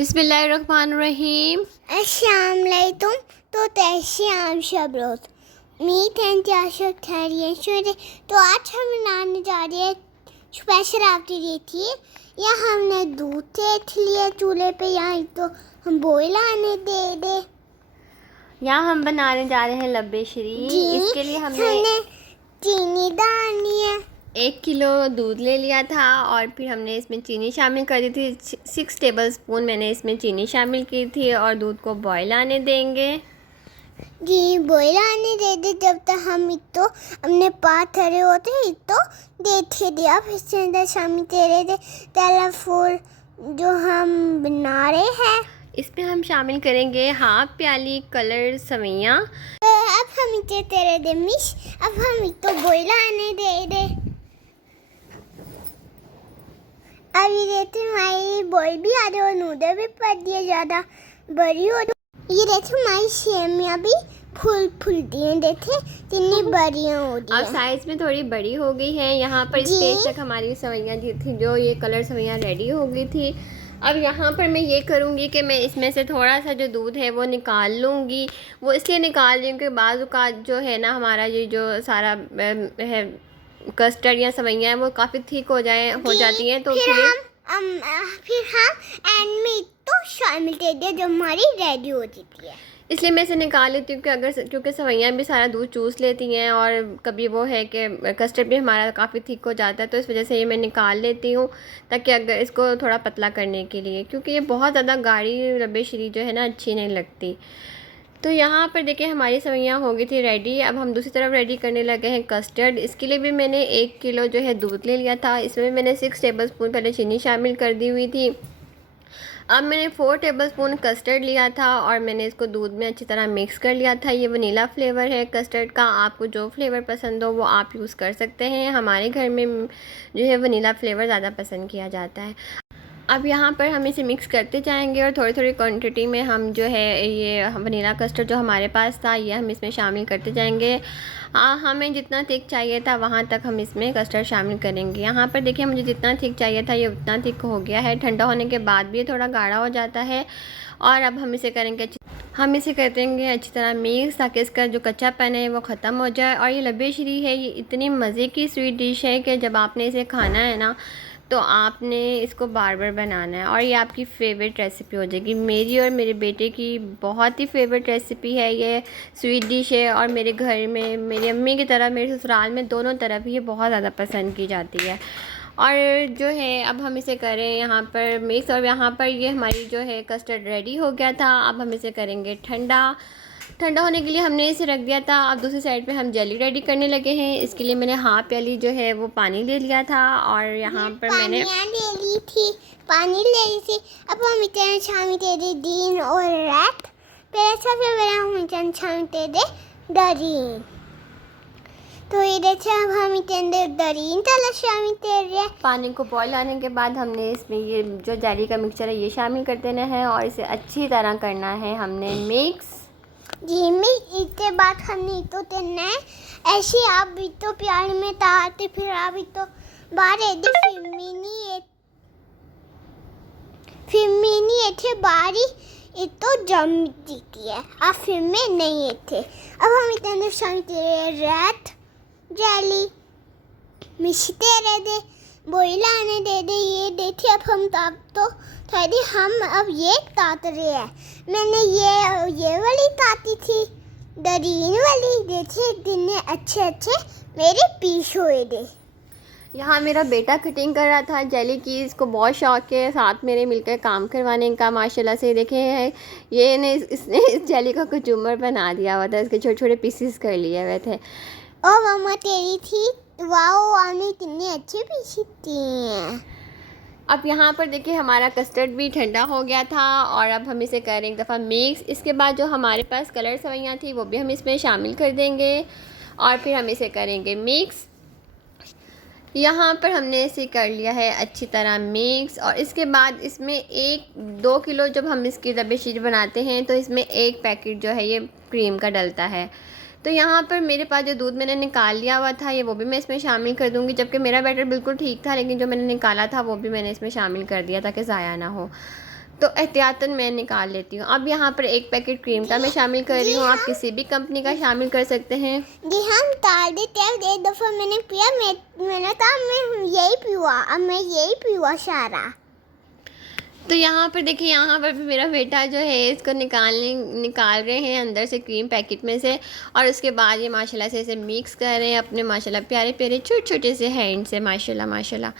बिस्मिल्लाहिर्रहमानिर्रहीम। अस्सलाम वालेकुम। तो कैसे हैं आप सब लोग? उम्मीद है कि आप सब खैरियत से होंगे। तो आज हम बनाने जा रहे हैं स्पेशल आपके लिए थी। या हमने दूध सेक लिया चूल्हे पे, यहाँ तो हम बॉईल आने दे दे। यहाँ हम बनाने जा रहे हैं लब्बे शरी। इसके लिए हमने चीनी डालनी है। 1 किलो दूध ले लिया था और फिर हमने इसमें चीनी शामिल कर दी थी। 6 टेबल स्पून मैंने इसमें चीनी शामिल की थी और दूध को बॉईल आने देंगे। जी बॉईल आने दे दे जब तक हम तो अपने पास खड़े होते तो देखे दिया। फिर से अंदर शामिल तेरे दे तेरा फूल जो हम बना रहे हैं। इसमें हम शामिल करेंगे हाफ प्याली कलर सवैयाँ। अब हम इसे तेरे दे मिश। अब हम तो बॉईल आने दे अभी देते हमारी बॉईल भी आ रही और नूडल भी पड़ दिए ज़्यादा बड़ी हो। ये देखो हमारी सेमियाँ भी फूल दिए, देखे कितनी बड़ियाँ हो रही अब साइज में थोड़ी बड़ी हो गई है। यहाँ पर इस स्टेज तक हमारी सवैयाँ थी जो ये कलर सवैयाँ रेडी हो गई थी। अब यहाँ पर मैं ये करूँगी कि मैं इसमें से थोड़ा सा जो दूध है वो निकाल लूँगी। वो इसलिए निकाल रही हूँ कि बाज़ औक़ात जो है ना हमारा ये जो सारा है कस्टर्ड या सवैयाँ हैं वो काफ़ी थिक हो जाती हैं। तो फिर हम एंड में तो शामिल कर दिया जब हमारी रेडी हो जाती है। इसलिए मैं इसे निकाल लेती हूँ कि क्योंकि सवैयाँ भी सारा दूध चूस लेती हैं और कभी वो है कि कस्टर्ड भी हमारा काफ़ी थिक हो जाता है। तो इस वजह से ये मैं निकाल लेती हूँ ताकि अगर इसको थोड़ा पतला करने के लिए, क्योंकि ये बहुत ज़्यादा गाढ़ी लब्बे शरी जो है ना अच्छी नहीं लगती। तो यहाँ पर देखिए हमारी सवैयाँ हो गई थी रेडी। अब हम दूसरी तरफ रेडी करने लगे हैं कस्टर्ड। इसके लिए भी मैंने 1 किलो जो है दूध ले लिया था। इसमें मैंने 6 टेबल स्पून पहले चीनी शामिल कर दी हुई थी। अब मैंने 4 टेबल स्पून कस्टर्ड लिया था और मैंने इसको दूध में अच्छी तरह मिक्स कर लिया था। ये वनीला फ्लेवर है कस्टर्ड का, आपको जो फ्लेवर पसंद हो वो आप यूज़ कर सकते हैं। हमारे घर में जो है वनीला फ्लेवर ज़्यादा पसंद किया जाता है। अब यहाँ पर हम इसे मिक्स करते जाएंगे और थोड़ी थोड़ी क्वांटिटी में हम जो है ये वनीला कस्टर्ड जो हमारे पास था ये हम इसमें शामिल करते जाएंगे। हमें जितना थिक चाहिए था वहाँ तक हम इसमें कस्टर्ड शामिल करेंगे। यहाँ पर देखिए मुझे जितना थिक चाहिए था ये उतना थिक हो गया है। ठंडा होने के बाद भी ये थोड़ा गाढ़ा हो जाता है। और अब हम इसे करेंगे अच्छी तरह मिक्स ताकि इसका जो कच्चापन है वो ख़त्म हो जाए। और ये लब्बे शरी है, ये इतनी मज़े की स्वीट डिश है कि जब आपने इसे खाना है ना तो आपने इसको बार बार बनाना है और ये आपकी फ़ेवरेट रेसिपी हो जाएगी। मेरी और मेरे बेटे की बहुत ही फ़ेवरेट रेसिपी है ये स्वीट डिश है। और मेरे घर में मेरी अम्मी की तरह मेरे ससुराल में दोनों तरफ ये बहुत ज़्यादा पसंद की जाती है। और जो है अब हम इसे करें यहाँ पर मिक्स। और यहाँ पर ये हमारी जो है कस्टर्ड रेडी हो गया था। अब हम इसे करेंगे ठंडा होने के लिए हमने इसे रख दिया था। अब दूसरी साइड पे हम जेली रेडी करने लगे हैं। इसके लिए मैंने हाफ प्याली जो है वो पानी ले लिया था और यहाँ पर मैंने पानी ले ली थी। अब हम इतना शामिल दे दे दिन और रात फिर ऐसा फिर हम इतना शामिल दे दे दरीन। तो ये देखिए अब हम इतने दरीन तला शामिल दे रहे हैं। पानी को बॉईल आने के बाद हमने इसमें ये जो जेली का मिक्सचर है ये शामिल कर देना है और इसे अच्छी तरह करना है हमने मिक्स। जी में इसके बाद हमने तो करना है ऐसे। आप भी तो प्यार में ताते फिर आप भी तो बारे फिर थे बारी ये तो जम जीती है। अब फिर में नहीं थे। अब हम इतने शांति रात जेली मिशते रह दे बॉईल आने दे दे। ये देखिए अब हम तो थोड़ी हम अब ये तात रहे हैं। मैंने ये वाली ताती थी दरीन वाली। देखिए कितने अच्छे मेरे पीस हुए दे। यहाँ मेरा बेटा कटिंग कर रहा था जेली की। इसको बहुत शौक है साथ मेरे मिलकर काम करवाने का। माशाल्लाह से देखे हैं इसने इस जेली का कचूमर बना दिया हुआ था। इसके छोटे छोटे पीसेस कर लिए हुए थे। ओ मम्मा तेरी थी वाओ आपने कितने अच्छे पीस दिए। अब यहाँ पर देखिए हमारा कस्टर्ड भी ठंडा हो गया था और अब हम इसे करें एक दफ़ा मिक्स। इसके बाद जो हमारे पास कलर सवैयाँ थी वो भी हम इसमें शामिल कर देंगे और फिर हम इसे करेंगे मिक्स। यहाँ पर हमने इसे कर लिया है अच्छी तरह मिक्स। और इसके बाद इसमें 1-2 किलो जब हम इसकी लब्बे शरी बनाते हैं तो इसमें 1 पैकेट जो है ये क्रीम का डलता है। तो यहाँ पर मेरे पास जो दूध मैंने निकाल लिया हुआ था ये वो भी मैं इसमें शामिल कर दूँगी। जबकि मेरा बैटर बिल्कुल ठीक था लेकिन जो मैंने निकाला था वो भी मैंने इसमें शामिल कर दिया ताकि ज़ाया ना हो। तो एहतियातन मैं निकाल लेती हूँ। अब यहाँ पर एक पैकेट क्रीम का मैं शामिल कर रही हूँ, आप किसी भी कंपनी का शामिल कर सकते हैं। जी हम डाल देते हैं। एक दफ़ा मैंने पिया, मैंने कहा मैं यही पीवा, अब मैं यही पीवा सारा। तो यहाँ पर देखिए, यहाँ पर भी मेरा बेटा जो है इसको निकाल रहे हैं अंदर से क्रीम पैकेट में से, और उसके बाद ये माशाल्लाह से इसे मिक्स कर रहे हैं अपने माशाल्लाह प्यारे प्यारे छोटे छोटे से हैंड से। माशाल्लाह माशाल्लाह,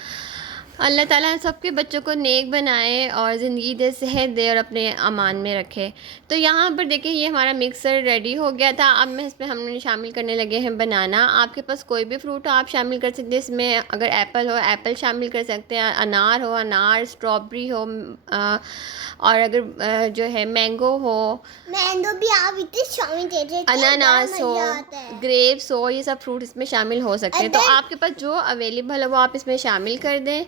अल्लाह ताला सबके बच्चों को नेक बनाए और ज़िंदगी दे, सेहत दे और अपने अमान में रखे। तो यहाँ पर देखिए ये हमारा मिक्सर रेडी हो गया था। अब मैं इसमें हमने शामिल करने लगे हैं बनाना। आपके पास कोई भी फ्रूट हो आप शामिल कर सकते हैं इसमें। अगर एप्पल हो एप्पल शामिल कर सकते हैं, अनार हो अनार, स्ट्रॉबेरी हो, और अगर जो है मैंगो हो, मैंगो भी आप इतने शामिल दे रहे थे, अनानास हो, बड़ा मज़ा आता है। ग्रेप्स हो, ये सब फ्रूट इसमें शामिल हो सकते हैं। तो अदर- आपके पास जो अवेलेबल है वो आप इसमें शामिल कर दें।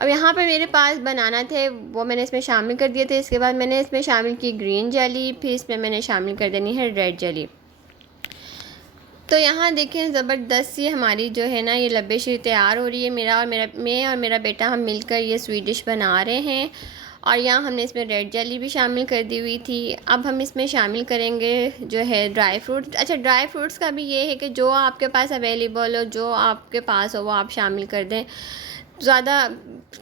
और यहाँ पर मेरे पास बनाना थे, वो मैंने इसमें शामिल कर दिए थे। इसके बाद मैंने इसमें शामिल की ग्रीन जेली, फिर इसमें मैंने शामिल कर देनी है रेड जेली। तो यहाँ देखें ज़बरदस्त सी हमारी जो है ना ये लबेशी तैयार हो रही है। मैं और मेरा बेटा हम मिलकर ये स्वीट डिश बना रहे हैं। और यहाँ हमने इसमें रेड जेली भी शामिल कर दी हुई थी। अब हम इसमें शामिल करेंगे जो है ड्राई फ्रूट। अच्छा, ड्राई फ्रूट्स का भी ये है कि जो आपके पास अवेलेबल हो, जो आपके पास हो वो आप शामिल कर दें। ज़्यादा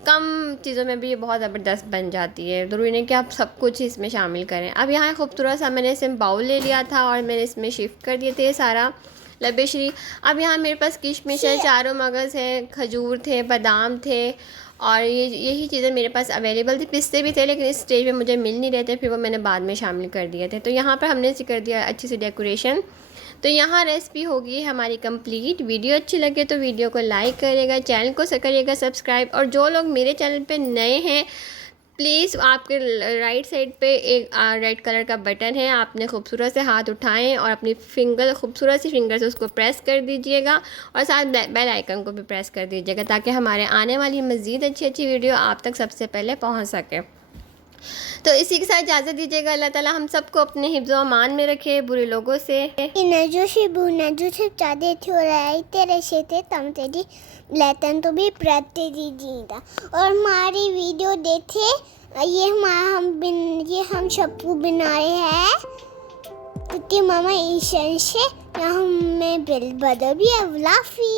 कम चीज़ों में भी ये बहुत ज़बरदस्त बन जाती है, ज़रूरी नहीं कि आप सब कुछ इसमें शामिल करें। अब यहाँ खूबसूरत सा मैंने इसमें बाउल ले लिया था और मैंने इसमें शिफ्ट कर दिए थे सारा लबेशरी। अब यहाँ मेरे पास किशमिश है, चारों मगज़ है, खजूर थे, बादाम थे, और यही चीज़ें मेरे पास अवेलेबल थी। पिस्ते भी थे लेकिन इस स्टेज पे मुझे मिल नहीं रहे थे, फिर वो मैंने बाद में शामिल कर दिए थे। तो यहाँ पर हमने कर दिया अच्छी सी डेकोरेशन। तो यहाँ रेसिपी होगी हमारी कंप्लीट। वीडियो अच्छी लगे तो वीडियो को लाइक करिएगा, चैनल को करिएगा सब्सक्राइब। और जो लोग मेरे चैनल पे नए हैं, प्लीज़ आपके राइट साइड पे एक रेड कलर का बटन है, आपने खूबसूरत से हाथ उठाएं और अपनी खूबसूरत सी फिंगर से उसको प्रेस कर दीजिएगा, और साथ बेल आइकन को भी प्रेस कर दीजिएगा ताकि हमारे आने वाली मज़ीद अच्छी अच्छी वीडियो आप तक सबसे पहले पहुंच सके। तो इसी के साथ इजाज़त दीजिएगा। अल्लाह ताला हम सबको अपने हिफ्ज़ व अमान में रखे बुरे लोगों से। नजो चादे थे और तेरे से थे तम तेरी लेतन तो भी प्रत्ये जीता। और हमारी वीडियो देखे ये हम शप्पू बना रहे हैं क्योंकि मामा ईशन से हमें बिल बदल भी अवलाफी।